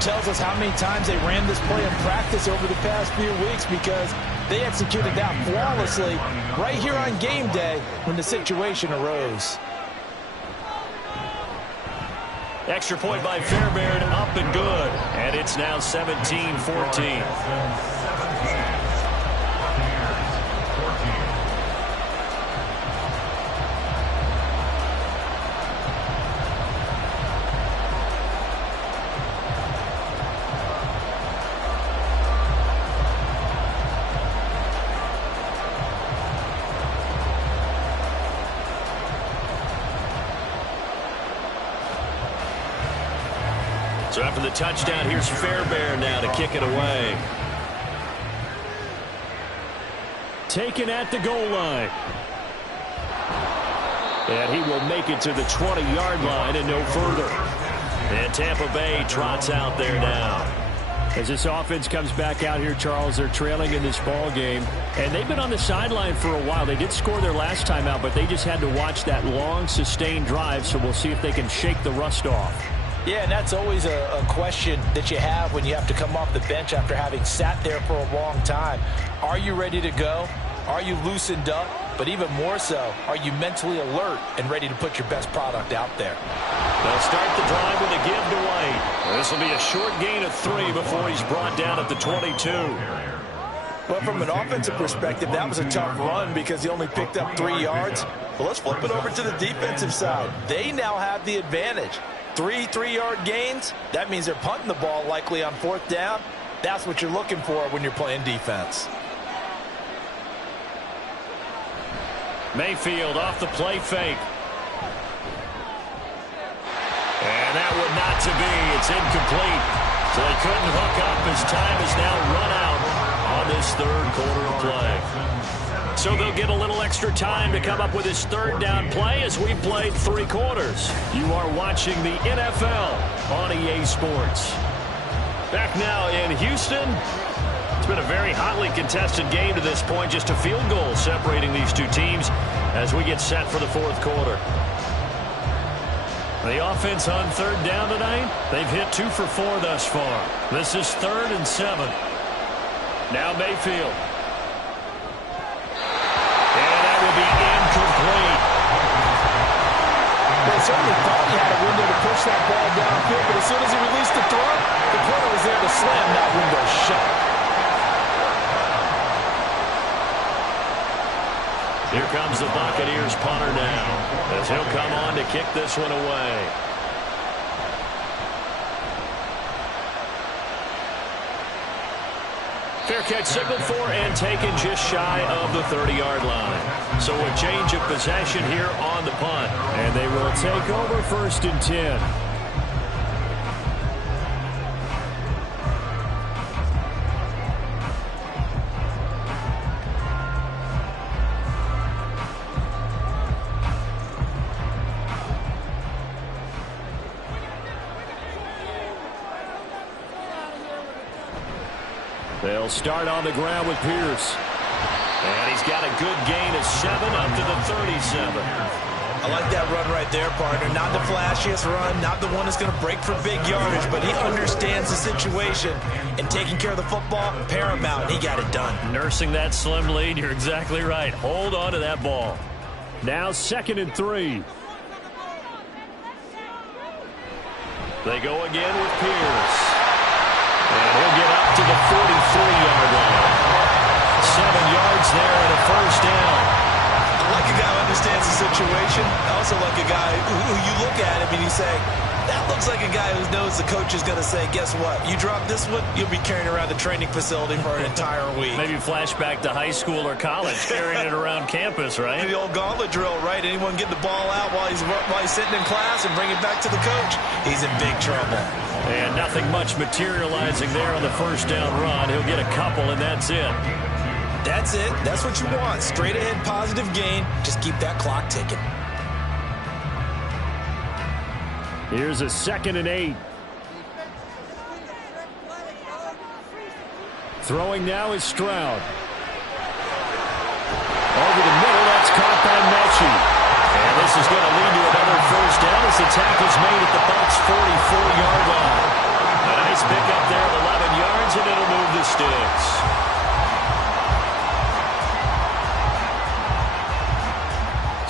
tells us how many times they ran this play in practice over the past few weeks, because they executed that flawlessly right here on game day when the situation arose. Extra point by Fairbairn, up and good. And it's now 17-14. So after the touchdown, here's Fairbairn now to kick it away. Taken at the goal line. And he will make it to the 20-yard line and no further. And Tampa Bay trots out there now. As this offense comes back out here, Charles, they're trailing in this ball game. And they've been on the sideline for a while. They did score their last time out, but they just had to watch that long, sustained drive. So we'll see if they can shake the rust off. Yeah, and that's always a question that you have when you have to come off the bench after having sat there for a long time. Are you ready to go? Are you loosened up? But even more so, are you mentally alert and ready to put your best product out there? They'll start the drive with a give to White. This will be a short gain of 3 before he's brought down at the 22. Well, from an offensive perspective, that was a tough run because he only picked up 3 yards. Well, let's flip it over to the defensive side. They now have the advantage. 3 3-yard gains, that means they're punting the ball likely on 4th down. That's what you're looking for when you're playing defense. Mayfield off the play fake. And that would not to be. It's incomplete. So they couldn't hook up as time is now run out on this 3rd quarter of play. So they'll get a little extra time to come up with his 3rd down play as we played 3 quarters. You are watching the NFL on EA Sports. Back now in Houston. It's been a very hotly contested game to this point. Just a field goal separating these two teams as we get set for the 4th quarter. The offense on 3rd down tonight, they've hit 2 for 4 thus far. This is 3rd and 7. Now Mayfield. Incomplete. They certainly thought he had a window to push that ball downfield, but as soon as he released the throw, the corner was there to slam that window shut. Here comes the Buccaneers punter now, as he'll come on to kick this one away. Fair catch signaled for and taken just shy of the 30-yard line. So a change of possession here on the punt. And they will take over 1st and 10. They'll start on the ground with Pierce. And he's got a good gain of 7 up to the 37. I like that run right there, partner. Not the flashiest run, not the one that's going to break for big yardage, but he understands the situation, and taking care of the football, paramount. He got it done. Nursing that slim lead, you're exactly right. Hold on to that ball. Now 2nd and 3. They go again with Pierce. And he'll get up to the 43-yard line. 7 yards there and a 1st down. I like a guy who understands the situation. I also like a guy who you look at him and you say, that looks like a guy who knows the coach is going to say, guess what? You drop this one, you'll be carrying around the training facility for an entire week. Maybe flashback to high school or college, carrying it around campus, right? The old gauntlet drill, right? Anyone get the ball out while he's sitting in class and bring it back to the coach, he's in big trouble. And nothing much materializing there on the 1st down run. He'll get a couple, and that's it. That's it. That's what you want. Straight ahead, positive gain. Just keep that clock ticking. Here's a 2nd and 8. Throwing now is Stroud. over the middle. That's caught by Mechie. And this is going to lead to another first down as the tackle's made at the Bucs' 44-yard line. A nice pickup there of 11 yards, and it'll move the sticks.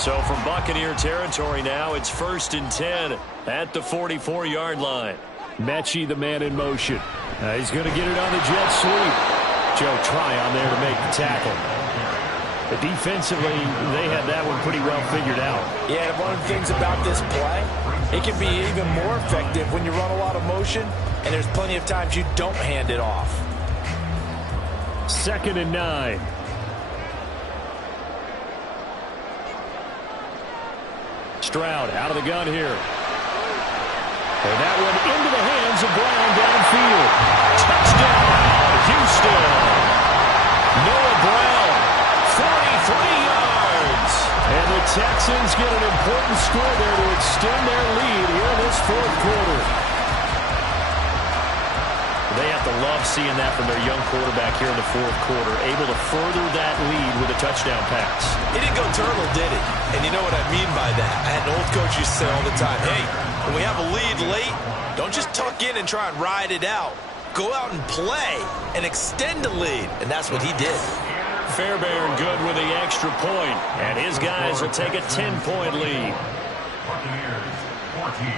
So from Buccaneer territory now, it's 1st and 10 at the 44-yard line. Mechie, the man in motion. He's going to get it on the jet sweep. Joe Tryon there to make the tackle. But defensively, they had that one pretty well figured out. Yeah, one of the things about this play, it can be even more effective when you run a lot of motion, and there's plenty of times you don't hand it off. 2nd and 9. Stroud out of the gun here. And that one into the hands of Brown downfield. Touchdown, Houston. Noah Brown, 43 yards. And the Texans get an important score there to extend their lead here in this 4th quarter. They have to love seeing that from their young quarterback here in the 4th quarter, able to further that lead with a touchdown pass. He didn't go turtle, did he? And you know what I mean by that. I had an old coach used to say all the time, hey, when we have a lead late, don't just tuck in and try and ride it out. Go out and play and extend the lead. And that's what he did. Fairbairn good with the extra point, and his guys will take a 10-point lead. Buccaneers 14.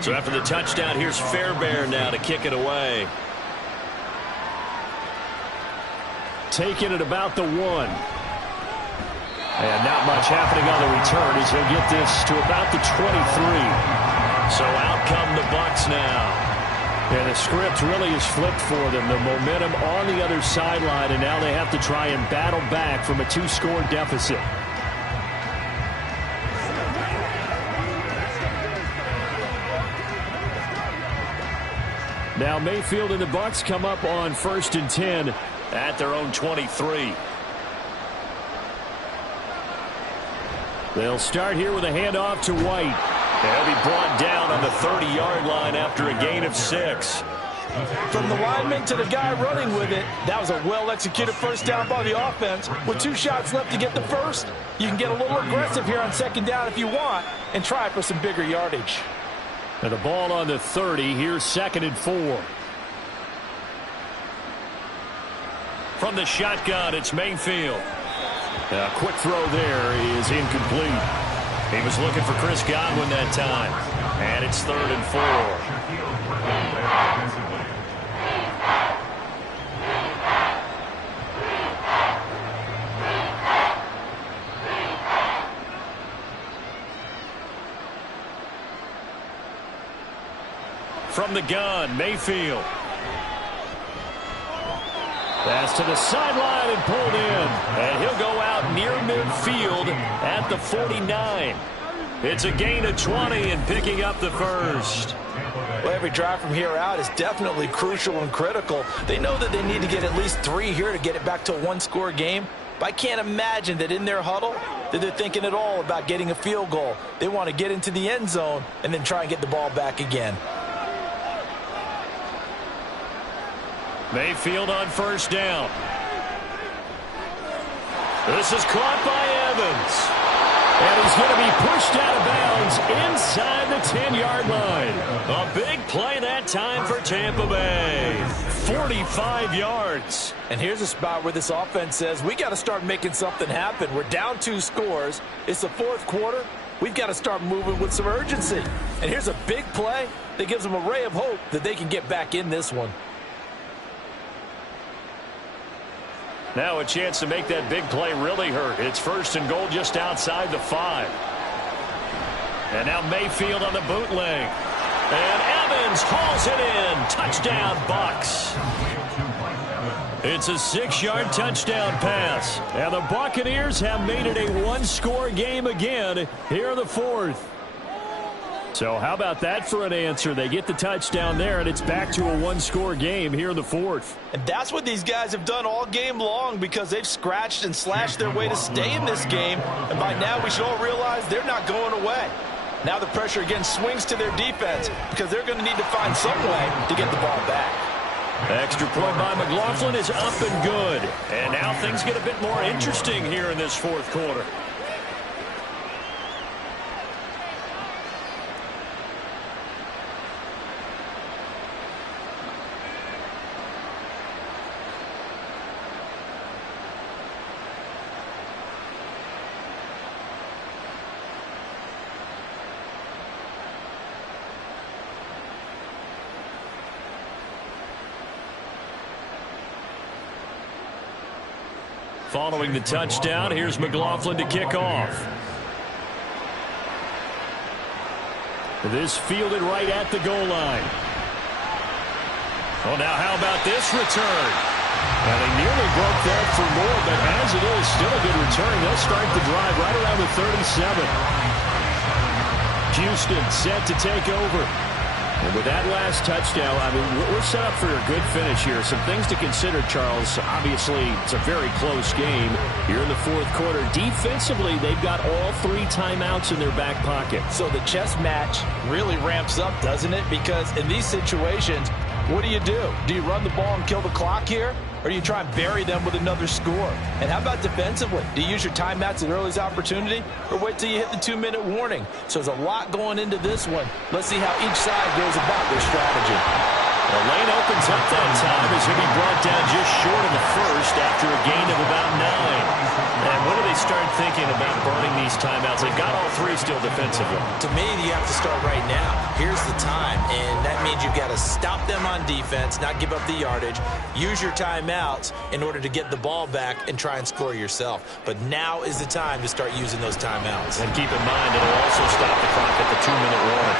So after the touchdown, here's Fairbairn now to kick it away. Taking it about the 1. And not much happening on the return as he'll get this to about the 23. So out come the Bucs now. And the script really is flipped for them. The momentum on the other sideline, and now they have to try and battle back from a 2-score deficit. Now Mayfield and the Bucs come up on 1st and 10 at their own 23. They'll start here with a handoff to White. They'll be brought down on the 30-yard line after a gain of 6. From the lineman to the guy running with it, that was a well-executed first down by the offense. With 2 shots left to get the first, you can get a little aggressive here on 2nd down if you want and try for some bigger yardage. And the ball on the 30. Here's 2nd and 4. From the shotgun, it's Mayfield. A quick throw there is incomplete. He was looking for Chris Godwin that time. And it's 3rd and 4. From the gun, Mayfield. Pass to the sideline and pulled in. And he'll go out near midfield at the 49. It's a gain of 20 and picking up the first. Well, every drive from here out is definitely crucial and critical. They know that they need to get at least 3 here to get it back to a 1-score game. But I can't imagine that in their huddle that they're thinking at all about getting a field goal. They want to get into the end zone and then try and get the ball back again. Mayfield on 1st down. This is caught by Evans. And he's going to be pushed out of bounds inside the 10-yard line. A big play that time for Tampa Bay. 45 yards. And here's a spot where this offense says, we got to start making something happen. We're down 2 scores. It's the 4th quarter. We've got to start moving with some urgency. And here's a big play that gives them a ray of hope that they can get back in this one. Now a chance to make that big play really hurt. It's 1st and goal just outside the 5. And now Mayfield on the bootleg. And Evans hauls it in. Touchdown, Bucs. It's a 6-yard touchdown pass. And the Buccaneers have made it a 1-score game again here in the 4th. So how about that for an answer? They get the touchdown there, and it's back to a one-score game here in the fourth. And that's what these guys have done all game long because they've scratched and slashed their way to stay in this game. And by now we should all realize they're not going away. Now the pressure again swings to their defense because they're going to need to find some way to get the ball back. Extra point by McLaughlin is up and good. And now things get a bit more interesting here in this fourth quarter. Following the touchdown, here's McLaughlin to kick off. This fielded right at the goal line. Oh, now how about this return? Now they nearly broke that for more, but as it is, still a good return. They'll start the drive right around the 37. Houston set to take over. And with that last touchdown, I mean, we're set up for a good finish here. Some things to consider, Charles. Obviously, it's a very close game here in the fourth quarter. Defensively, they've got all 3 timeouts in their back pocket. So the chess match really ramps up, doesn't it? Because in these situations, what do? Do you run the ball and kill the clock here? Or do you try and bury them with another score? And how about defensively? Do you use your timeouts at earliest opportunity? Or wait till you hit the 2-minute warning? So there's a lot going into this one. Let's see how each side goes about their strategy. The lane opens up that time as he'll be brought down just short of the first after a gain of about 9. And when do they start thinking about burning these timeouts? They've got all 3 still defensively. To me, you have to start right now. Here's the time, and that means you've got to stop them on defense, not give up the yardage, use your timeouts in order to get the ball back and try and score yourself. But now is the time to start using those timeouts. And keep in mind, it'll also stop the clock at the 2-minute warning.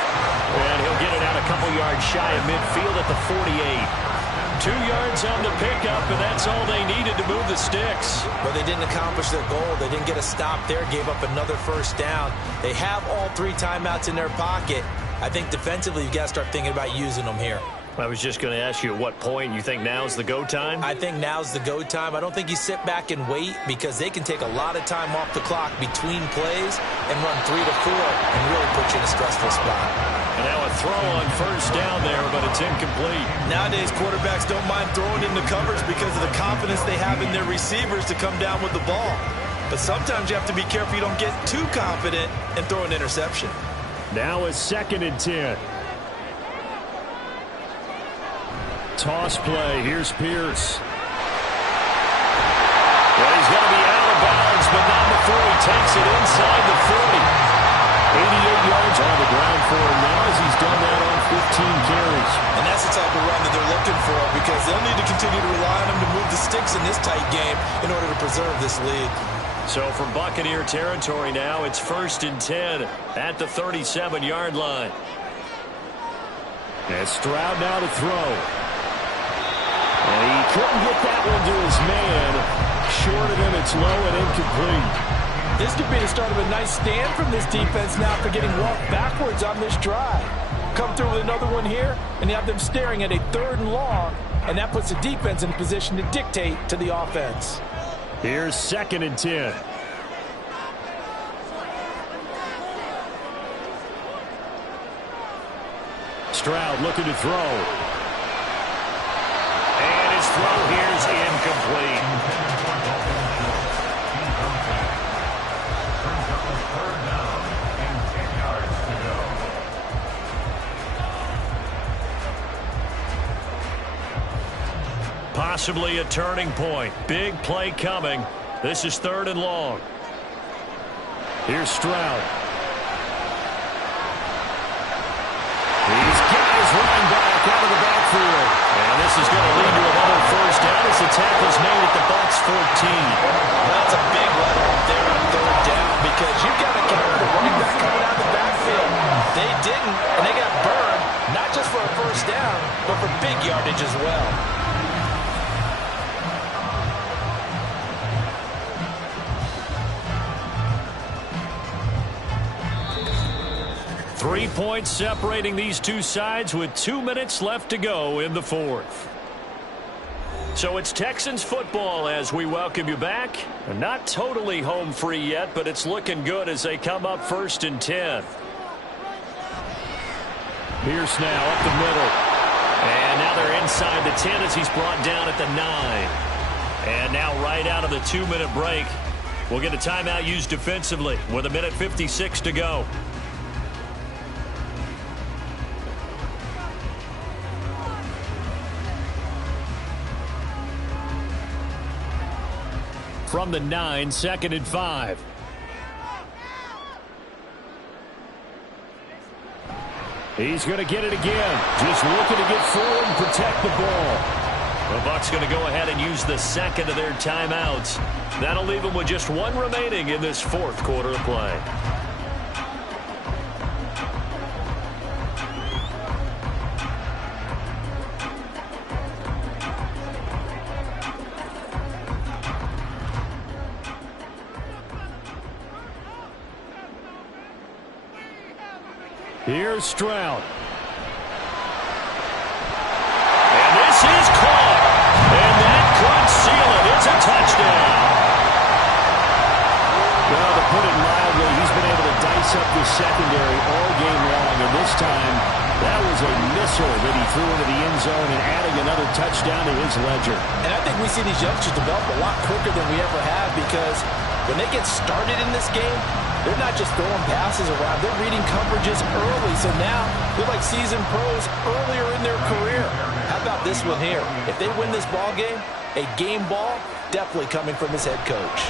And he'll get it out a couple yards shy of midfield at the 48. 2 yards on the pickup, and that's all they needed to move the sticks. But they didn't accomplish their goal. They didn't get a stop there, gave up another first down. They have all 3 timeouts in their pocket. I think defensively, you've got to start thinking about using them here. I was just going to ask you at what point you think now's the go time? I think now's the go time. I don't think you sit back and wait because they can take a lot of time off the clock between plays and run 3 to 4 and really put you in a stressful spot. And now a throw on first down there, but it's incomplete. Nowadays, quarterbacks don't mind throwing into coverage because of the confidence they have in their receivers to come down with the ball. But sometimes you have to be careful you don't get too confident and throw an interception. Now a 2nd and 10. Toss play. Here's Pierce. Well, he's going to be out of bounds, but not before he takes it inside the 40. 88 yards on the ground for him now as he's done that on 15 carries. And that's the type of run that they're looking for because they'll need to continue to rely on him to move the sticks in this tight game in order to preserve this lead. So from Buccaneer territory now, it's 1st and 10 at the 37-yard line. And Stroud now to throw. And he couldn't get that one to his man. Short of him, it's low and incomplete. This could be the start of a nice stand from this defense now for getting walked backwards on this drive. Come through with another one here, and you have them staring at a 3rd and long, and that puts the defense in a position to dictate to the offense. Here's 2nd and 10. Stroud looking to throw. And his throw here's incomplete. Possibly a turning point. Big play coming. This is 3rd and long. Here's Stroud. He's got his running back out of the backfield. And this is going to lead to another first down as the tackle's made at the Bucs 14. That's a big let off there on 3rd down because you've got to counter the running back coming out of the backfield. They didn't, and they got burned, not just for a first down, but for big yardage as well. 3 points separating these two sides with 2 minutes left to go in the fourth. So it's Texans football as we welcome you back. Not totally home free yet, but it's looking good as they come up 1st and 10. Pierce now up the middle. And now they're inside the 10 as he's brought down at the 9. And now right out of the 2-minute break, we'll get a timeout used defensively with 1:56 to go. From the 9, 2nd and 5. He's going to get it again. Just looking to get forward and protect the ball. The Bucs going to go ahead and use the second of their timeouts. That'll leave them with just 1 remaining in this 4th quarter of play. Here's Stroud. And this is caught. And that could seal it. It's a touchdown. Well, to put it mildly, he's been able to dice up the secondary all game long. And this time, that was a missile that he threw into the end zone and adding another touchdown to his ledger. And I think we see these youngsters develop a lot quicker than we ever have because when they get started in this game, they're not just throwing passes around. They're reading coverages early. So now they're like seasoned pros earlier in their career. How about this one here? If they win this ball game, a game ball definitely coming from his head coach.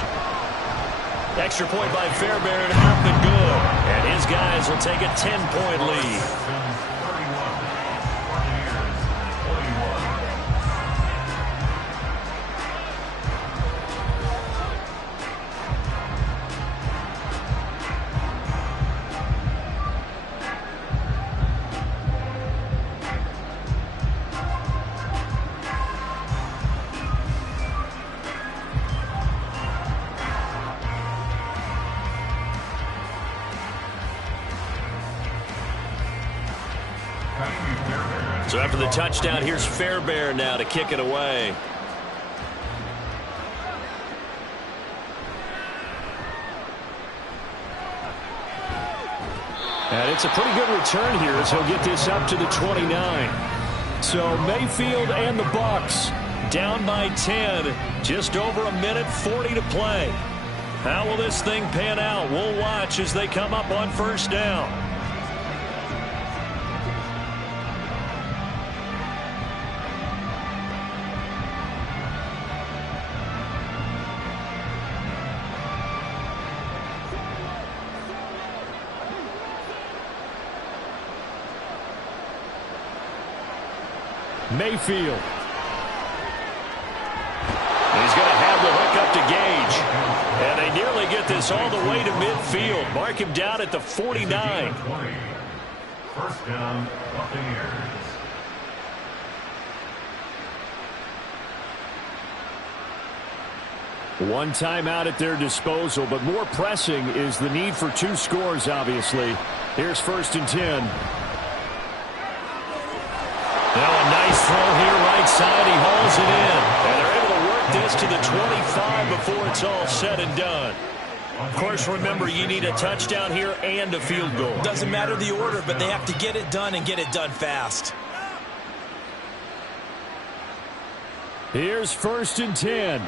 Extra point by Fairbairn, up and good. And his guys will take a 10-point lead. So after the touchdown, here's Fairbairn now to kick it away. And it's a pretty good return here as he'll get this up to the 29. So Mayfield and the Bucs down by 10. Just over 1:40 to play. How will this thing pan out? We'll watch as they come up on 1st down. Mayfield. He's going to have the hook up to Gage. And they nearly get this all the way to midfield. Mark him down at the 49. 1st down, Buccaneers. One timeout at their disposal, but more pressing is the need for 2 scores, obviously. Here's 1st and 10. Now a nice throw here right side. He hauls it in. And they're able to work this to the 25 before it's all said and done. Of course, remember, you need a touchdown here and a field goal. Doesn't matter the order, but they have to get it done and get it done fast. Here's 1st and 10.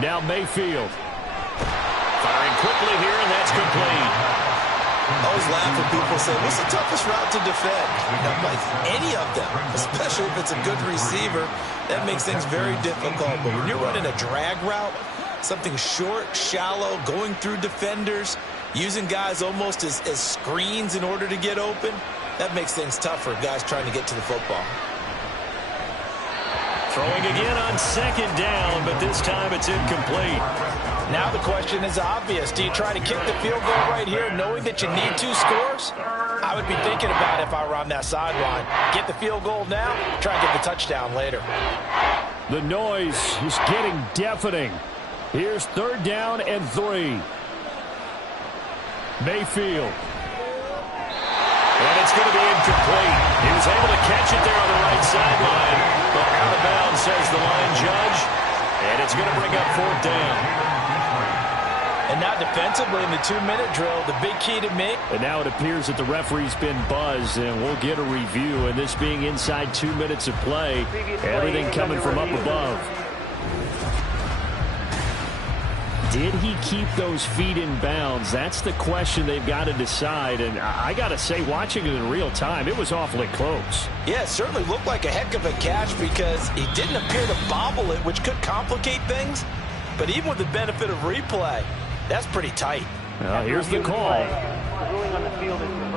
Now Mayfield. Firing quickly here, and that's complete. I always laugh when people say, what's the toughest route to defend? Any of them, especially if it's a good receiver, that makes things very difficult. But when you're running a drag route, something short, shallow, going through defenders, using guys almost as screens in order to get open, that makes things tough for guys trying to get to the football. Throwing again on 2nd down, but this time it's incomplete. Now the question is obvious. Do you try to kick the field goal right here knowing that you need 2 scores? I would be thinking about it if I were on that sideline. Get the field goal now, try and get the touchdown later. The noise is getting deafening. Here's 3rd down and 3. Mayfield. And it's going to be incomplete. He was able to catch it there on the right sideline, but out of bounds, says the line judge. And it's going to bring up 4th down. And now defensively in the 2-minute drill, the big key to me. And now it appears that the referee's been buzzed, and we'll get a review. And this being inside 2 minutes of play, everything coming from up above. Did he keep those feet in bounds? That's the question they've got to decide. And I got to say, watching it in real time, it was awfully close. Yeah, it certainly looked like a heck of a catch because he didn't appear to bobble it, which could complicate things. But even with the benefit of replay, that's pretty tight. Well, here's the call.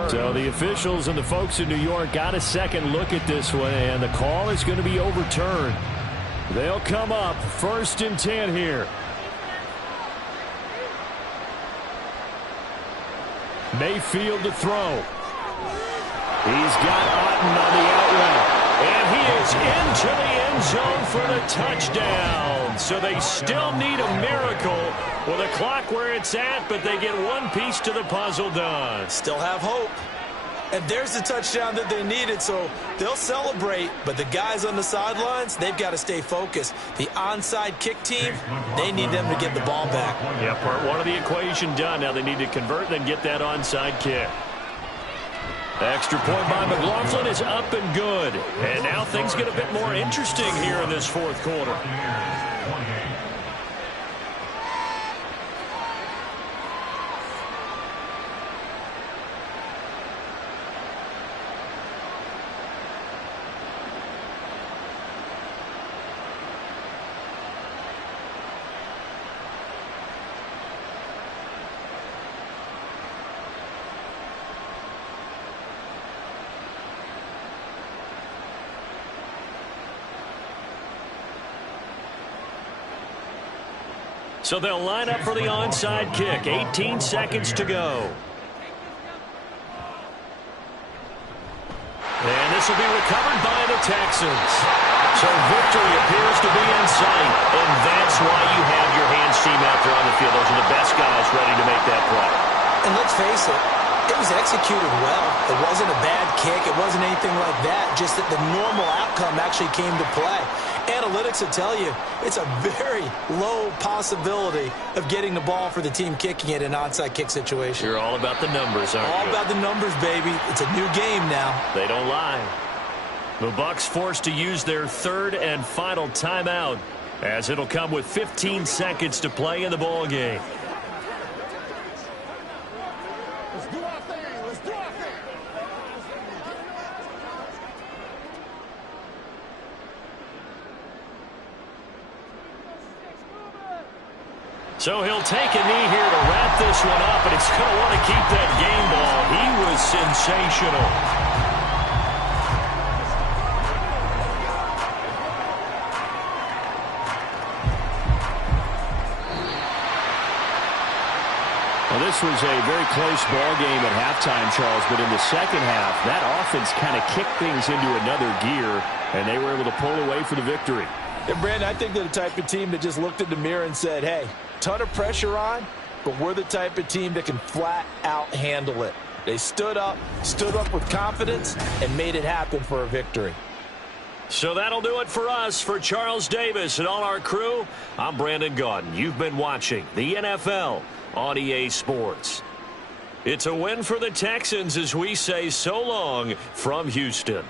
So the officials and the folks in New York got a second look at this one, and the call is going to be overturned. They'll come up 1st and 10 here. Mayfield to throw. He's got Otten on the out route. And he is into the end zone for the touchdown. So they still need a miracle with the clock where it's at, but they get one piece to the puzzle done. Still have hope. And there's the touchdown that they needed, so they'll celebrate. But the guys on the sidelines, they've got to stay focused. The onside kick team, they need them to get the ball back. Yeah, part one of the equation done. Now they need to convert and get that onside kick. Extra point by McLaughlin is up and good. And now things get a bit more interesting here in this 4th quarter. So they'll line up for the onside kick. 18 seconds to go. And this will be recovered by the Texans. So victory appears to be in sight. And that's why you have your hands team out there on the field. Those are the best guys ready to make that play. And let's face it, it was executed well. It wasn't a bad kick. It wasn't anything like that. Just that the normal outcome actually came to play. Analytics will tell you it's a very low possibility of getting the ball for the team kicking it in an onside kick situation. You're all about the numbers, aren't you? All about the numbers, baby. It's a new game now. They don't lie. The Bucs forced to use their 3rd and final timeout, as it'll come with 15 seconds to play in the ball game. Let's do our thing. Let's do our thing. So he'll take a knee here to wrap this one up, and he's going to want to keep that game ball. He was sensational. Well, this was a very close ball game at halftime, Charles, but in the second half, that offense kind of kicked things into another gear, and they were able to pull away for the victory. Yeah, Brandon, I think they're the type of team that just looked in the mirror and said, hey, ton of pressure on, but we're the type of team that can flat out handle it. They stood up with confidence, and made it happen for a victory. So that'll do it for us. For Charles Davis and all our crew, I'm Brandon Gaudin. You've been watching the NFL on EA Sports. It's a win for the Texans as we say so long from Houston.